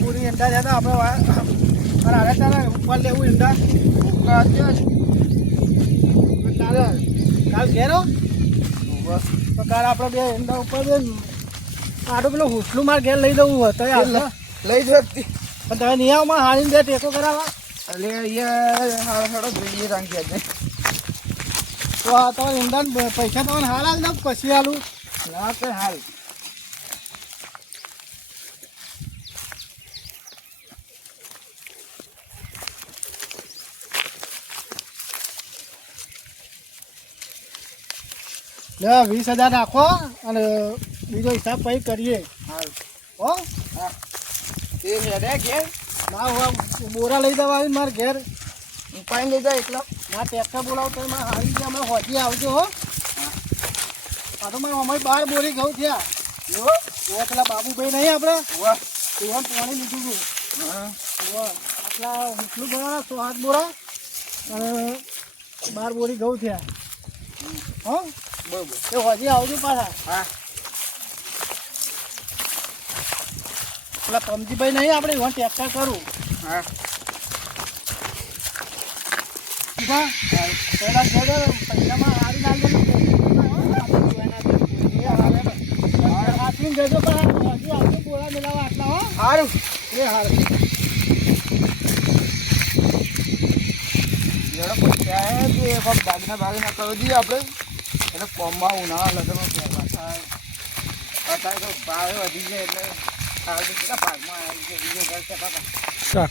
પૂરી ઈંડા જતા આપણે અરે તારે ઉપર લેવું ઈંડા કાલ ઘેરો તો કાલ આપણે બે ઈંડા ઉપર બે આડું પેલું હુસલું મારે ઘેર લઈ દઉં તો લઈ જતી પણ તમે નહીં આવો મારે હારીને બે ટેકો કરાવવા એટલે અહીંયા હાડો જોઈએ રાંગી આજે તો તમે ઈંડા પૈસા તમને હાલ હાલ દઉં પછી હાલું ના કે હાલ લે 20,000 રાખો અને બીજો હિસાબ પછી કરીએ હાલ હો હા એ હેડે ઘેર ના હું બોરા લઈ જવા આવીને મારે ઘેર ઉપાય લઈ જાય એટલો ના ટ્રેક્ટર બોલાવો તો મારે હારી ગયા હમણાં હોજી આવજો હો આ તો મારે અમારી 12 બોરી ઘઉં થયા એવો પેલા બાબુભાઈ નહીં આપણે વાહ એવા પાણી લીધું હતું હા આટલા એટલું બનાવવા 107 બોરા અને 12 બોરી ઘઉં થયા હો બરોબર એ હોજી આવજો પાછા હા પેલા પમજીભાઈ નહીં આપણે એવા ટ્રેક્ટર કરું હા પેલા પૈસામાં હારી નાખજો હાથીને જજો પણ હજી આવજો બોલા મેળાવા આટલા હો સારું એ હારું જેડો પૈસા હે તો એક વખત બાગના કરી દઈએ આપણે એટલે કોમમાં ઉનાળા લગ્નમાં પહેરવા થાય અત્યારે તો ભાવ વધી જાય એટલે સારું કેટલા ભાગમાં આવી છે બીજો ઘર છે કાકા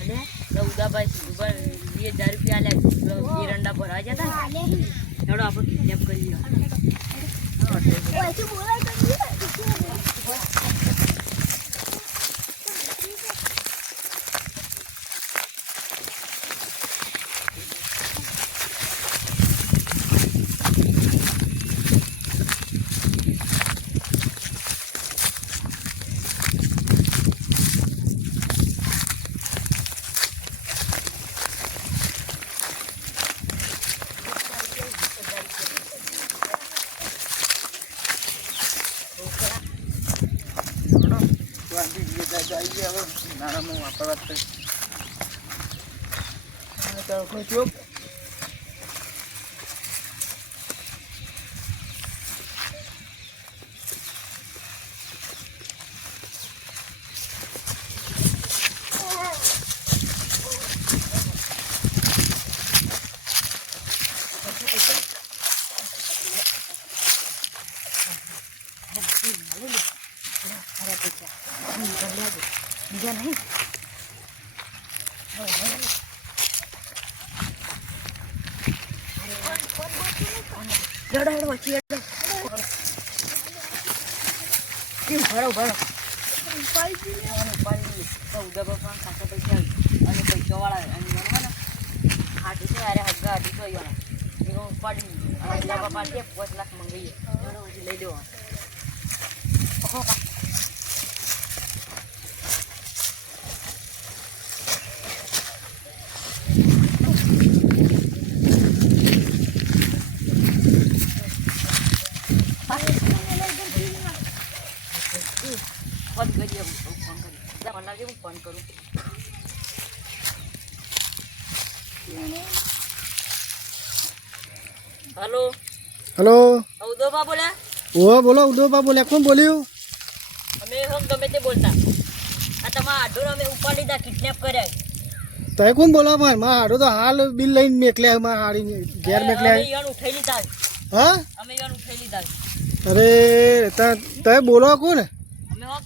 અને ઉદાભાઈ સીધુભાઈ 20,000 રૂપિયા આલ્યા એરંડા ભરવા જતા ને ચાલો આપણે કિડનેપ કરી જઈએ હવે નાણાંમાં વાપરવા કોઈ ચોપ બીજા નહીં ભરો ઉદાબા ખાસા પૈસા અને પૈસા વાળા અને બનવાના હાટી છે અરે હગા હાટી તો એનો ઉપાડી અને ઉદાબા પાડીએ 5 લાખ મંગાવીએ લઈ દેવા ફોન કરું હેલો હેલો ઉદોબા બોલ્યા ઓ બોલો ઉદોબા બોલ્યા કોણ બોલ્યું અમે ગમે તે બોલતા આ તમારા આઢોર અમે ઉપાડી લીધા કિડનેપ કર્યા તમે કોણ બોલો ભાઈ મારા હાડો તો હાલ બિલ લઈને મેકલ્યા મારા હાડી ઘેર મેકલ્યા ઈવન ઉઠાઈ લીધા હા અમે ઈવન ઉઠાઈ લીધા અરે તમે બોલો કોણ અમે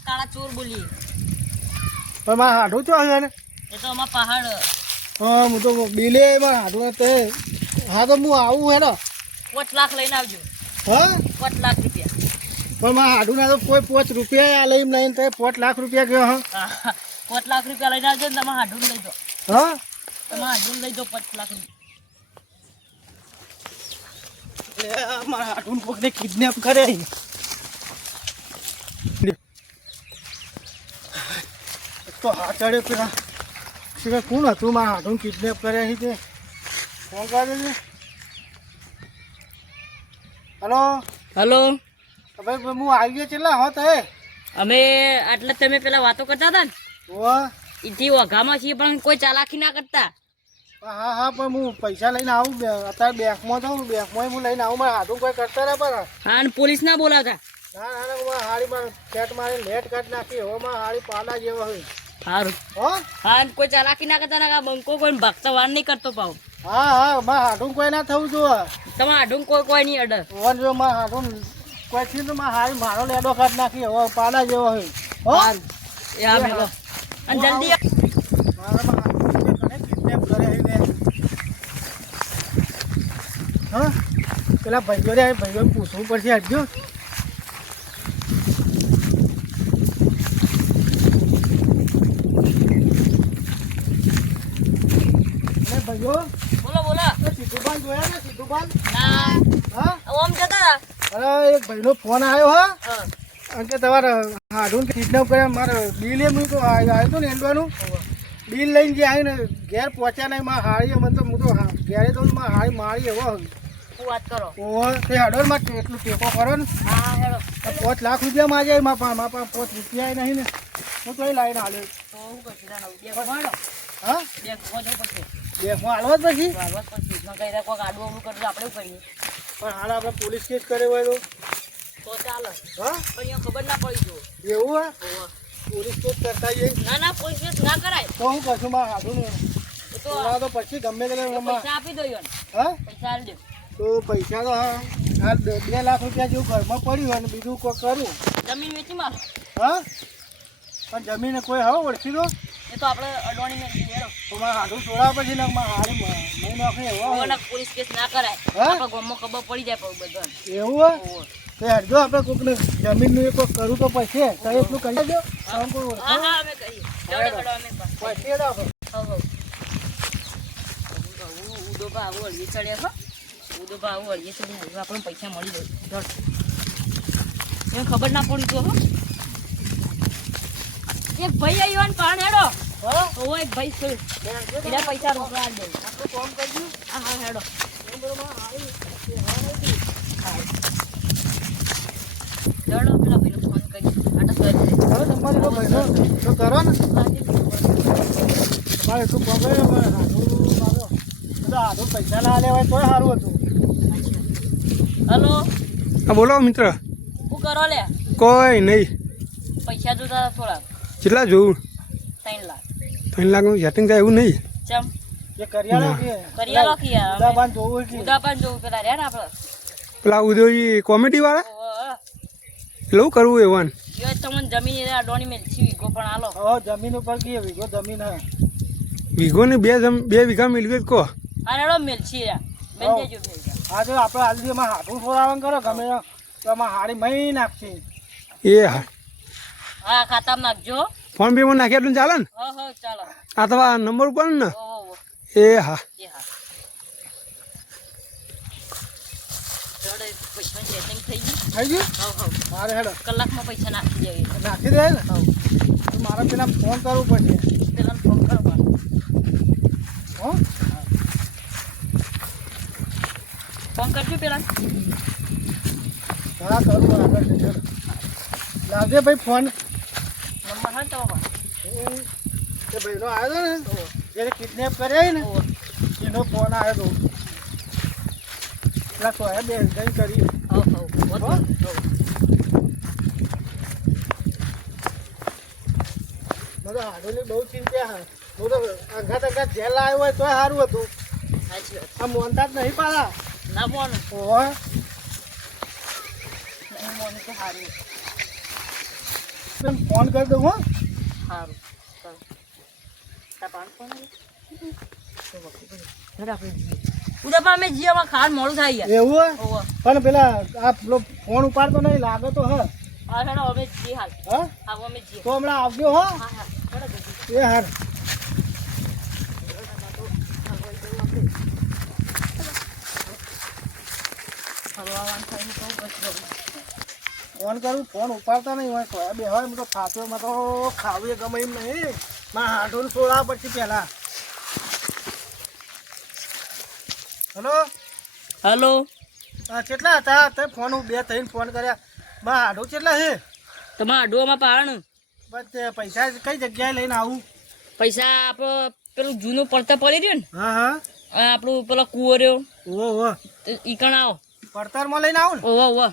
કાળા ચોર બોલીએ પણ મારા હાડું તો આવે ને એ તો અમારા પહાડ હા હું તો બિલે મારા હાડું તે હા તો હું આવું હે ને 5 લાખ લઈને આવજો હા 5 લાખ રૂપિયા પણ મારા હાડું ના તો કોઈ 5 રૂપિયા લઈને લઈને તો 5 લાખ રૂપિયા ગયો હા 5 લાખ રૂપિયા લઈને આવજો ને તમારા હાડું લઈ દો હા તમારા હાડું લઈ દો 5 લાખ રૂપિયા મારા હાડું કોકને કિડનેપ કરે તો હા ચડે પેલા કોણ હતું મારા હાડું કિડનેપ કર્યા છે તે ફોન કરે છે હલો હેલો ભાઈ હું આવી ગયો કેટલા હો તે અમે આટલે તમે પેલા વાતો કરતા હતા ને ઓહ ઈથી ઓઘામાં છીએ પણ કોઈ ચાલાકી ના કરતા. હા હા પણ હું પૈસા લઈને આવું અત્યારે બેંકમાં જાઉં બેંકમાં હું લઈને આવું મારે હાથું કોઈ કરતા ના પણ હા અને પોલીસ ના બોલાવતા. ના ના ના હું હાડીમાં સેટ મારી લેટ કાઢ નાખી હવે માં હાડી પાડા જેવા હોય સારું. હો હા અને કોઈ ચાલાકી ના કરતા ના બંકો કોઈ ભક્ત વાર નહીં કરતો પાવ. હા હા માં હાથું કોઈ ના થવું જોઈએ તમારે આઢું કોઈ નહીં અડર. વન જો માં હાથું કોઈ થી તો માં હાડી મારો લેડો કાઢ નાખી હવે પાડા જેવો હોય હો સારું એ હા મેલો અને જલ્દી આવ. મારામાં હાથું કિડનેપ કરે હવે હા પેલા ભાઈઓ રે ભાઈઓ પૂછવું પડશે હટજો ભાઈઓ બોલો બોલો. સિદ્ધુભાઈ જોયા ને સિદ્ધુભાઈ ના હા ઓમ જતા. અરે એક ભાઈનો ફોન આવ્યો હા હા કારણ કે તમારે હાડું કિડનેપ કર્યા મારે બિલ એ મૂક્યું આવ્યું હતું ને એન્ડવાનું બિલ લઈને જે આવીને ઘેર પહોંચ્યા નહીં માં હારી મને તો હું તો ઘેરે તો માં હારી મારી એવો શું વાત કરો. તે હાડોરમાં એટલું ટેકો કરો ને હા હેડો. 5 લાખ રૂપિયા માં જાય મારા પાસે 5 રૂપિયા નહીં ને હું તો એ લાવીને હાલ્યો તો શું કરશું તાનો બેંકમાં હેડો. હા બેંકમાં જવું પડશે. બેંકમાં હાલવા જ પછી હાલવા જ પડશે. ન કઈ કોઈક આડું અવળું કરતું આપણે શું કરીએ. પણ હાલ આપણે પોલીસ કેસ કર્યો હોય તો ચાલે હા પણ અહીંયા ખબર ના પડી જો. એવું હે હોવે. પોલીસ કેસ કરતા જઈએ ના ના પોલીસ કેસ ના કરાય. તો હું કરશું મારે હાડું ને એ તો થોડા તો પછી ગમે તે પૈસા આપી દો યો. હા પૈસા આપી દો. તો પૈસા તો હા 2 લાખ રૂપિયા જેવું ઘરમાં પડ્યું હોય ને બીજું કોઈ કરું જમીન વેચી મારો. હા પણ જમીને કોઈ હવે ઓળખી દો એ તો આપણે અડવાણી ને હેડો. તો મારે હાડું છોડાવ પછી ને મારે હારી નહીં નોકરી એવો હોય. ઓના પોલીસ કેસ ના કરાય. હા? આપણા ગામમાં ખબર પડી જાય પણ બધાને. એવું હોય તો હરજો આપણે કોઈકને જમીનનું એ કોઈ કરવું તો પછી તો એટલું કરી દેજો કામ કોઈ ઓળખો. હા હા અમે કહીએ. હેડો હેડો અમે પણ. પછી એનો આપણે હવ હવ. ઉદો ભાવ વળીએ ચડ્યા છો. ઉદો ભાવ વળીએ ચડ્યા. હવે આપણને પૈસા મળી જાય. એને ખબર ના પડી તો હો. એક ભાઈ આવ્યો ને પાણ હેડો. હા ઓ એક ભાઈ છે. એના પૈસા રોકડા આલ દે. આપણું કામ કરજો હા હા હેડો. એમ બરોબર હારી હેડો પેલા ભાઈને ફોન કરી. આટા સર છે. હવે તમારી કોઈ ભાઈનો તો કરો ને તમારે એટલું કામ કર્યું અમારે હાડું આવ્યો તો હાડું પૈસા ના લેવાય તોય સારું હતું હલો હા બોલો મિત્ર શું કરો લે. કોઈ નહીં પૈસા જોતા હતા થોડા. કેટલા જોવું 3 લાખ. 3 લાખનું સેટિંગ થાય એવું નહીં ચમ એ કરિયાણો કે કરિયાણો કે યાર. ઉદાબાન જોવું કે ઉદાપન જોવું પેલા રહ્યા ને આપણે. પેલા ઉદયજી કોમેડી વાળા ઓહો. એવું કરવું એવાન યો તમને જમીન એ અડોણી મેં છી વીઘો પણ આલો. હવે જમીન ઉપર કીએ વીઘો જમીન હે વીઘોને 2 વીઘા મેળવી કહો આ રેડો મેલ છી રા. મેલ દેજો મેલ. આ જો આપણે આલદીમાં હાથું છોડાવવાનું કરો ગમે તો આમાં હાડી મહી નાખશે એ હા હા ખાતામાં નાખજો. ફોન પે માં નાખી એટલું ચાલે ને હો હો ચાલો. આ તો આ નંબર ઉપર ને હો હો એ હા એ હા. રેડો પૈસા સેટિંગ થઈ ગયું. થઈ ગયું હો હો. મારે હેડો કલાકમાં પૈસા નાખી દેવી. નાખી દે ને તો મારે પેલા ફોન કરવું પડશે પેલા ફોન કરો પણ. હો ફોન કરજો પેલા. હા કરું આગળ જજો લાવજે ભાઈ ફોન નંબર હા તો એ ભાઈનો આવ્યો ને જેને કિડનેપ કર્યા ને એનો ફોન આવ્યો હતો પેલા તો બે જઈ કરી હો હો હો. મને હાડોની બહુ ચિંતા હા હું તો અંઘાત જેલ આવ્યો હોય તોય સારું હતું સાચી વાત. આ મોનતા જ નહીં પાડા ના ફોન ઓહો નહીં મોન તો સારું ફોન કરી દઉં હો સારું. તાર ફોન ઉદયપા અમે જીવામાં ખાર મોડું થાય યાર. એવું હોય ઓહો. પણ પેલા આ પેલો ફોન ઉપાડતો નહીં લાગે તો હા હા હેડો અમે જી હાલ. હા હા અમે જી. તો હમણાં આવજો હો હા હા હેડો જલ્દી. એ હાર ફરવાવાનું થાય ને તો બસ જવું. ફોન કરું ફોન ઉપાડતા નહીં હોય તો બે હોય તો ખાતોમાં તો ખાવું એ ગમે એમ નહીં માં હાડોને છોડાવવા પડશે પહેલા હલો હલો કેટલા હતા તે ફોન 2-3 ફોન કર્યા માં હાડો કેટલા છે તમારા અડવામાં પાણ બસ તે પૈસા કઈ જગ્યાએ લઈને આવું? પૈસા આપણો પેલું જૂનું પડતર પડી રહ્યું ને હા હા આપણું પેલો કૂવો રહ્યો ઓહો ઈ કણ આવો. પડતરમાં લઈને આવું ને? ઓહો ઓહો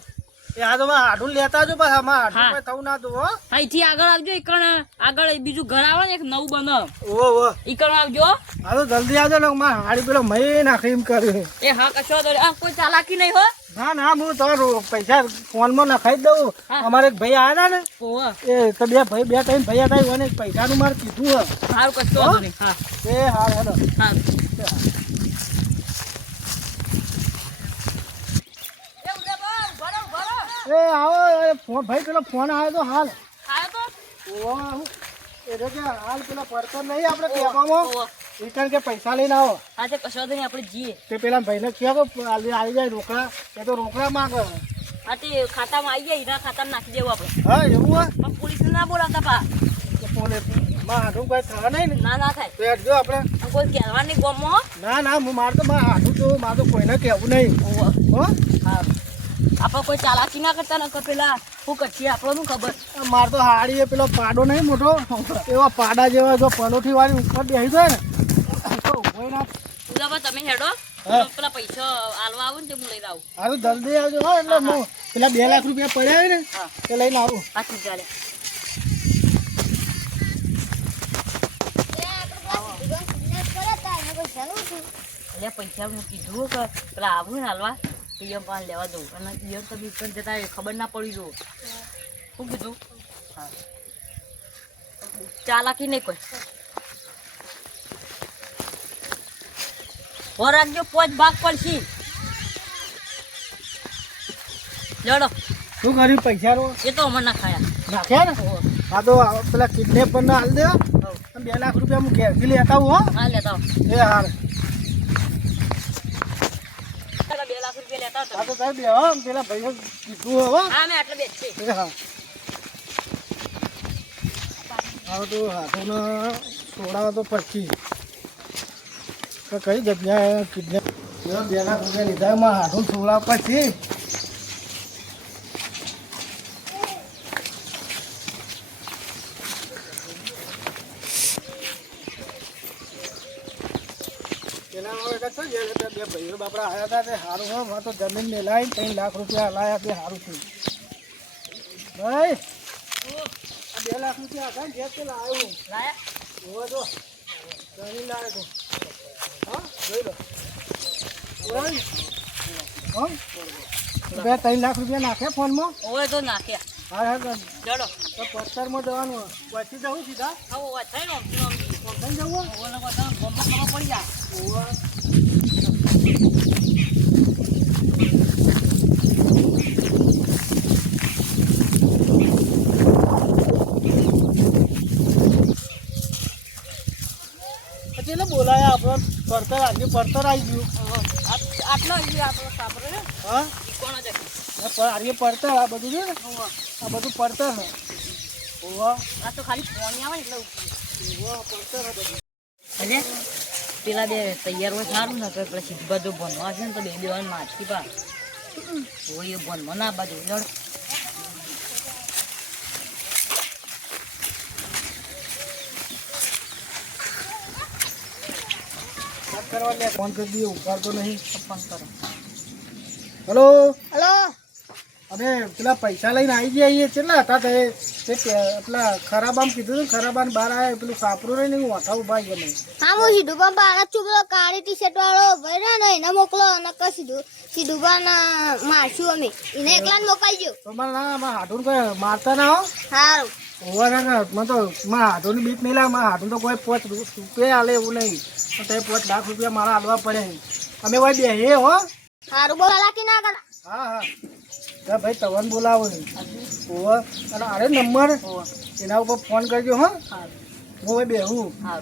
એ આ તો હાડું લેતા આવજો પાછા હા. હાડું થવું ના તો હો. અહીંથી આગળ આવજો ઈ કણ આગળ બીજું ઘર આવે ને એક નવું બને ઓહો ઈ કણ આવજો. હા તો જલ્દી આવજો ને મારે હાડી પેલો મહી નાખી એમ કર્યું. એ હા કશો તો આ કોઈ ચાલાકી નહીં હો. ના ના હું તમારો પૈસા ફોનમાં નખાઈ દઉં. હા. અમારે એક ભાઈ આવ્યા હતા ને ઓહો એ તો બે ત્રણ ભાઈ હતા અને પૈસાનું મારે કીધું હે. સારું કશો વાંધો નહીં. હા એ હા હેલો હા એ આવો એ ફોન ભાઈ પેલો ફોન આવ્યો તો હાલ આવ્યો ઓહો એટલે કે હાલ પેલા પડતર નહીં આપણે કહેવામાં તો રિટર્ન કે પૈસા લઈને આવો. હા તે કશો વાંધો નહીં આપણે જઈએ. તે પેલા ભાઈને કહો કે આવી જાય રોકડા એ તો રોકડા માંગે. હા તે ખાતામાં આવી જાય એના ખાતામાં નાખી દેવું આપણે. હા એવું હોય પણ પોલીસને ના બોલાવતા પા. તો ફોને માં હાડું કોઈ થવા નહીં ને ના ના થાય. તો હેડજો આપણે. આમ કોઈ કહેવાની ગોમમાં હો. ના ના હું મારે તો મારે હાડું તો મારે તો કોઈને કહેવું નહીં ઓહો હો. હા આપણે કોઈ ચાલાકી ના કરતા નકર પેલા શું કરશે આપણને શું ખબર. મારે તો હાડી એ પેલો પાડો નહીં મોટો એવા પાડા જેવા જો પલોઠી વાળી ઉપર બેસી જાય ને તો ઉભોય ના. ઉદાબા તમે હેડો હા. પેલા પૈસા આલવા આવું ને તે હું લઈને આવું. હારું જલ્દી આવજો હો એટલે હું પેલા 2 લાખ રૂપિયા પડ્યા હોય ને હા એ લઈને આવું. સાચું ચાલે. એટલે પૈસા હું કીધું કે પેલા આવું ને હાલવા પીએમ પાન લેવા દઉં અને પીએમ તો બી પણ જતા રહે, ખબર ના પડી જો શું કીધું. હા ચાલાકી નહીં કોઈ. હો રાખજો 5 ભાગ પડશે. લડો શું કર્યું પૈસાનો એ તો અમર ના ખાયા. નાખ્યા ને ઓહો. હા તો પેલા કિડનેપર ને હાલ દે. 2 લાખ રૂપિયા હું ઘેરથી લેતા આવું હો. હા લેતા આવો. એ હાર પેલા 2 લાખ રૂપિયા લેતા આવો હા તમે. તો સાહેબ હો પેલા ભાઈઓ કીધું હો. હા મેં આટલે બેચ છે. એ હા હવે તો હાથોને છોડાવો તો પછી તો કઈ જગ્યાએ કિડનેપ 2 લાખ રૂપિયા લીધા એમાં હાથો છોડાવ પછી પેલા હવે કાંઈ થઈ ગયા એટલે 2 ભાઈઓ બાપડા આવ્યા હતા તે સારું હોય તો જમીન મેલાવી 3 લાખ રૂપિયા હલાયા તે સારું થયું ભાઈ. આ 2 લાખ રૂપિયા હતા ને જે પેલા આવ્યું લાયા જોવા જો જમીન લાવે તો હા જોઈ લો બરાબર ને? હા 3 લાખ રૂપિયા નાખે ફોનમાં. ઓય તો નાખ્યા. હા હા તો લડો પથ્થરમાં જવાનું હોય. પછી જવું સીધા આવો વાત થાય ને આમ થી આમ. પથ્થર જવું ઓલો બધા ગોમમાં ખબર પડી જાય. હોય. પછી એટલે બોલાયા આપણે પડતર આજે પડતર આવી ગયું આટલો આપણો સાપરો ને હા કોણ છે. આજે પડતર આ બધું છે ને આ બધું પડતર છે ઓવા આ તો ખાલી પાણી આવે ને એટલે ઓવા પડતર છે બધું. એટલે પેલા 2 તૈયાર હોય સારું ને તો પછી બધું ભણવા છે ને તો 2 વાર માછી પા હોય એ ભણવા ના બાજુ લડ. વાત કરવા લે ફોન કરી દઈએ ઉપાડતો નહીં. ફોન કરો. હેલો હલો અમે પેલા પૈસા લઈને આવી ગયા છીએ કેટલા હતા તે પેલા ખરાબામ કીધું હતું ખરાબાન બહાર આવ્યા પેલું સાપરું રહી ને હું વાઠા ઉભા ગયા નહીં. હા હું સીધું પણ બારા ચૂપલો કાળી ટી શર્ટ વાળો ભાઈ રહ્યા ને એને મોકલો અને સીધું પણ મારશું અમે એને એકલા જ મોકલજો. તો મને ના મારા હાથું કોઈ મારતા ના હો. સારું હોવા ના મને તો મારા હાથોની બીક નહીં લાગે. મારા હાથું તો કોઈ 5 રૂપિયા હાલે એવું નહીં તો તે 5 લાખ રૂપિયા મારા હાલવા પડે. અમે ભાઈ બે હો. સારું બહુ ચાલાકી ના કર. હા હા હા ભાઈ તવન બોલાવો નહીં હોવા અને અરે નંબર એના ઉપર ફોન કરજો હો. હા હું ભાઈ બેહું હા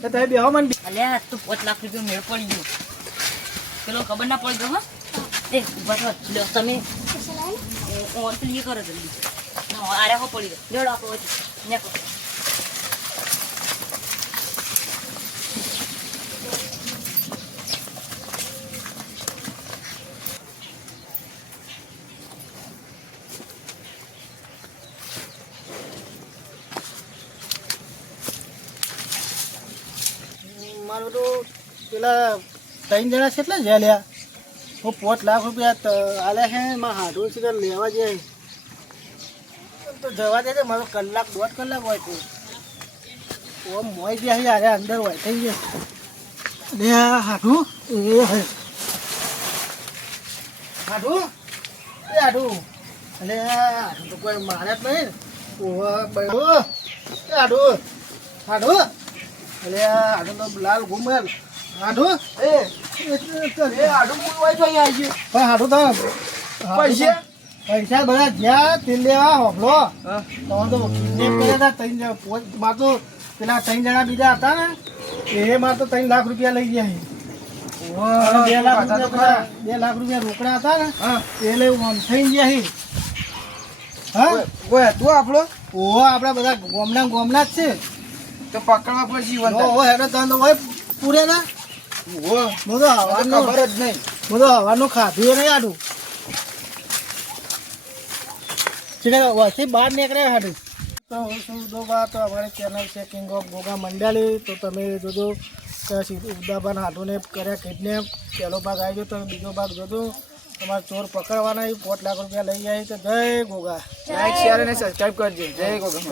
તો તમે બેહો મને અલ્યા તું 5 લાખ રૂપિયા મેળ પડી ગયો પેલો ખબર ના પડી ગયો. હા એ ઉભા થો લ્યો તમે ઓન પેલી કરો જલ્દી. આરે હો પડી ગયો. લેડો આપણો નેકો. પેલું પેલા 3 જણા છે એટલે જેલ્યા હું 5 લાખ રૂપિયા આલ્યા છે એમાં હાડું છે લેવા જાય તો જવા દે મારો કલાક 1.5 કલાક હોય તો ઓમ મોઈ ગયા યાર અંદર હોય થઈ ગયા લે હાડું એ હે હાડું એ હાડું અલે હાડું તો કોઈ મારે જ નહીં ઓવા બળો એ હાડું હાડું અલે હાડું તો લાલ ઘુમેલ હાડું એ આડું મૂળવાય તો અહીંયા આવી પણ હાડું તો પૈસા? પૈસા બધા જ્યાં તે લેવા હોભલો હા. તો કિડનેપ કર્યા હતા માર તો પેલા 3 જણા બીજા હતા ને એ માર તો 3 લાખ રૂપિયા લઈ ગયા છે. 2 લાખ રૂપિયા 2 લાખ રૂપિયા રોકડા હતા ને હા. એ લઈ આમ થઈ ગયા છે. હા કોઈ હતું આપણો ઓહો આપડા બધા ગોમના જ છે. તો પકડવા પડશે વંદા. ઓહો હેડો તને હોય પૂરે ના ઓહો, હું તો મને હવાનું ખબર જ નહીં. હું તો હવાનું ખાધું એ નહીં આડું વચ્ચે બહાર નીકળે હાડું તો હું શું દોગા તો અમારી ચેનલ છે કિંગ ઓફ ગોગા મંડાલી તો તમે જોજો ઉદાબાન હાડુને કર્યા કિડનેપ પહેલો ભાગ આવી ગયો તો બીજો ભાગ જોજો તમારે ચોર પકડવાના 5 લાખ રૂપિયા લઈ જાય તો જય ગોગા લાઈક શેર અને સબસ્ક્રાઇબ કરજો. જય ગોગા.